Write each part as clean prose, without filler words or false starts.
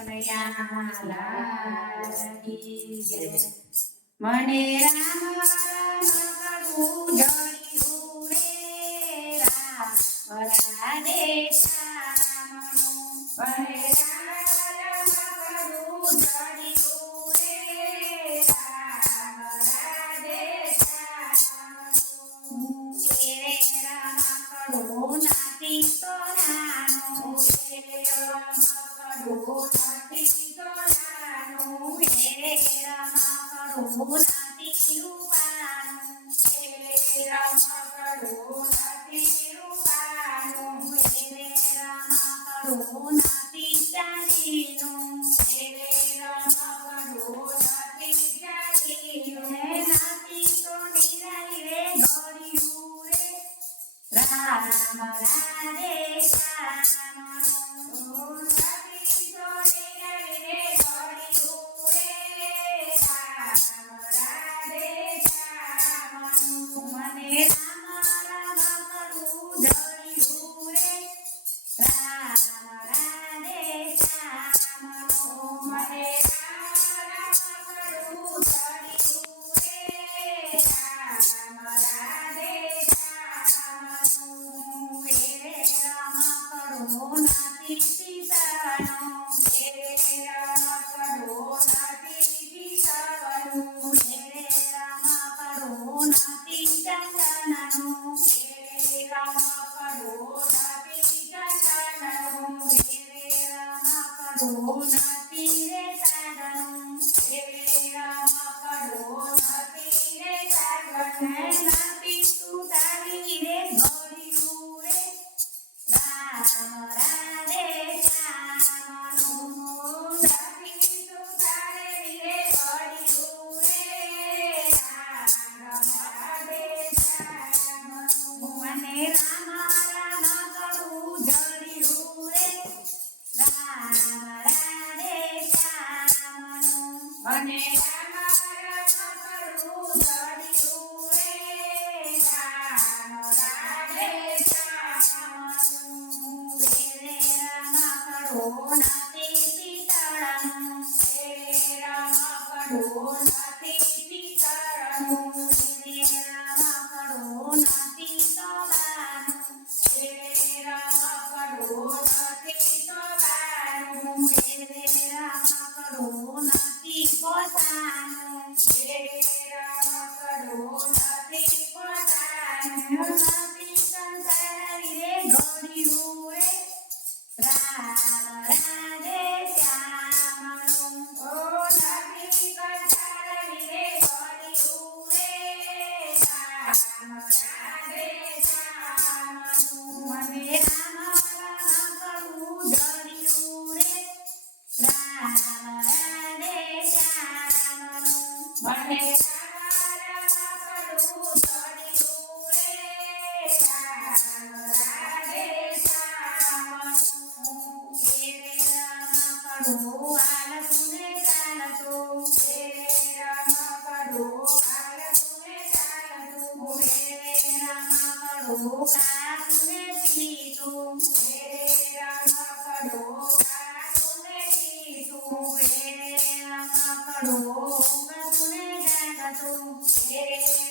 કનૈયા લાલ કી જય. મને રામ કરવું જડ્યું રે રામ રાધે શ્યામનું. મને રામ કરવું જડ્યું રે રામ રાધે શ્યામનું. એ રામ કડું નાથી તો નાનું, એ રામ કડું નાથી તો નાનું, એ રામ કડું નાથી રૂપાનું, એ રામ કડું નાથી રૂપાનું, એ રામ કડું નાથી ચાંદીનું, એ રામ કડું નાથી ચાંદીનું. નાથી તો નિરાઈ રે ઘડ્યું રે રામ રાધે શ્યામનું. નાથી તો નિરાઈ રે ઘડ્યું રે રામ રાધે શ્યામનું. મને રામ કરવું જડ્યું રે રામ રાધે શ્યામનું. મને રામ કરવું જડ્યું રે રામ રાધે શ્યામનું. એ રામ કડું નાથી સીતાનું, એ રામ કડું નાથી સીતાનું, એ રામ કડું નાથી ચંદનનું, એ રામ કડું નાથી ચંદનનું, એ રામ કડું નાથી રે સાગરનું, એ રામ કડું નાથી રે સાગરનું. નાથી સુતારી રે ઘડ્યું રે રામ રાધે શ્યામનું. નાથી સુતારી રે ઘડ્યું રે રામ રાધે શ્યામનું. મને રામ કરવું જડ્યું રે રામ રાધે શ્યામનું. મને રામ કરવું જડ્યું રે રામ રાધે શ્યામનું. એ રામ કડું નાથી પિતળનું, એ રામ કડું નાથી પિતળનું, એ રામ કડું નાથી તોબાનું, એ રામ કડું નાથી તોબાનું, એ રામ કડું નાથી પોતાનું, એ રામ કડું નાથી પોતાનું. નાથી સંસારી રે ઘડ્યું રે રામ રાધે શ્યામનું. ઓ નાથી સંસારી રે ઘડ્યું રે રામ રાધે શ્યામનું. મને રામ કરવું જડ્યું રે રામ રાધે શ્યામનું. મને રામ કરવું જડ્યું રે રામ રાધે શ્યામનું. એ રામ કડું આલતું ને ચાલતું, એ રામ કડું આલતું ને ચાલતું, એ રામ કડું ખાતું ને પીતું, એ રામ કડું ખાતું ને પીતું, એ રામ કડું ઊંઘતું ને જાગતું, એ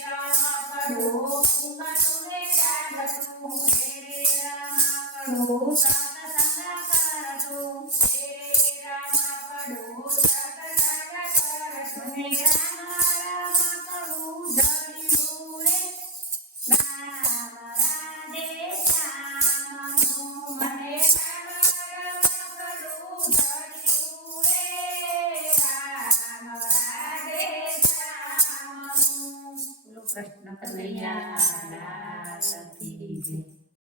રામ કડું ઊંઘતું ને જાગતું, એ રામ કડું સત્સંગ કરતું, એ રામ કડું સત્સંગ કરતું. મને રામ કરવું જડ્યું રે રામ રાધે શ્યામનું. મને રામ કરવું જડ્યું રે રામ રાધે શ્યામનું. બોલો કૃષ્ણ કનૈયા લાલ કી જય.